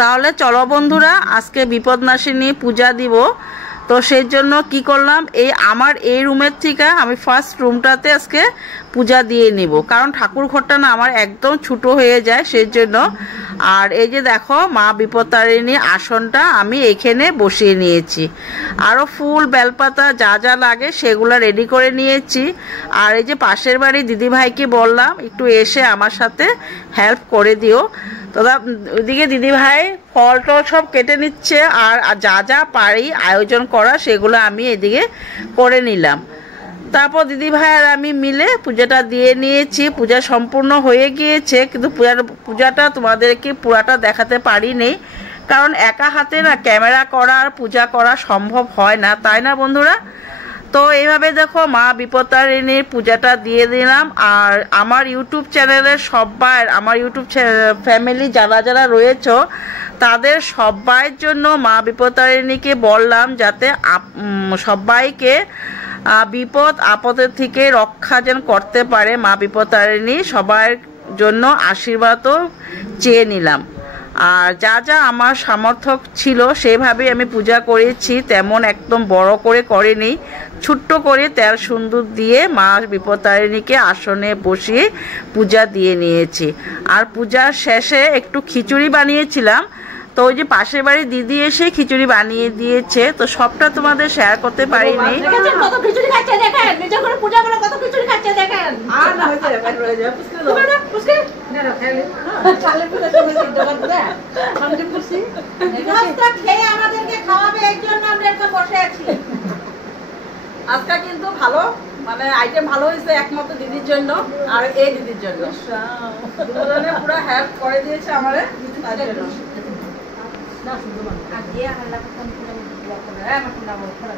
তাহলে চলো বন্ধুরা, আজকে বিপদনাশিনী পূজা দিব। তো সেই জন্য কি করলাম, আমার এই রুমের থেকে আমি ফার্স্ট রুমটাতে আজকে পূজা দিয়ে নিব, কারণ ঠাকুর ঘরটা না আমার একদম ছোটো হয়ে যায় সেই জন্য। আর এই যে দেখো মা বিপত্তারিণী আসনটা আমি এখানে বসিয়ে নিয়েছি, আরও ফুল বেলপাতা যা যা লাগে সেগুলো রেডি করে নিয়েছি। আর এই যে পাশের বাড়ি দিদিভাইকে বললাম একটু এসে আমার সাথে হেল্প করে দিও। তো ওইদিকে দিদিভাই ফল টল সব কেটে নিচ্ছে, আর যা যা পারি আয়োজন করা সেগুলো আমি এদিকে করে নিলাম। তারপর দিদিভাই আর আমি মিলে পূজাটা দিয়ে নিয়েছি। পূজা সম্পূর্ণ হয়ে গিয়েছে, কিন্তু পূজাটা তোমাদেরকে পুরাটা দেখাতে পারিনি, কারণ একা হাতে না ক্যামেরা করা আর পূজা করা সম্ভব হয় না, তাই না বন্ধুরা? তো এইভাবে দেখো মা বিপত্তারিণীর পূজাটা দিয়ে দিলাম। আর আমার ইউটিউব চ্যানেলের সবাই, আমার ইউটিউব ফ্যামিলি যারা যারা রয়েছ তাদের সবাইয়ের জন্য মা বিপত্তারিণীকে বললাম যাতে সবাইকে বিপদ আপদের থেকে রক্ষা যেন করতে পারে মা বিপত্তারিণী, সবার জন্য আশীর্বাদও চেয়ে নিলাম। আর যা যা আমার সামর্থ্য ছিল সেভাবেই আমি পূজা করেছি, তেমন একদম বড় করে করিনি, ছোট্ট করে তেল সিঁদুর দিয়ে মা বিপত্তারিণীকে আসনে বসিয়ে পূজা দিয়ে নিয়েছি। আর পূজার শেষে একটু খিচুড়ি বানিয়েছিলাম, তো ওই যে পাশের বাড়ির দিদি এসে খিচুড়ি বানিয়ে দিয়েছে, তো সবটা তোমাদের শেয়ার করতে পারিনি। কত খিচুড়ি খাচ্ছে দেখেন, নিজে করে পূজা করে কত খিচুড়ি খাচ্ছে দেখেন। আর না হইছে রয়ে যায় পুষ্কে দাও না পুষ্কে না না খাইলে চালে পুরো সময় জগৎ দেয় সমঝে পুষি নাস্তা খেয়ে আমাদেরকে খাওয়াবে এই জন্য আমরা এখানে বসে আছি। আজকে কিন্তু ভালো মানে আইটেম ভালো হয়েছে, একমাত্র দিদির জন্য আর এই দিদির জন্য দুজনে পুরো হেল্প করে দিয়েছে আমারে তার জন্য। না শুধু আর দিয়ে হাল্লা করতাম পুরো ব্লক করে আমার না বল করে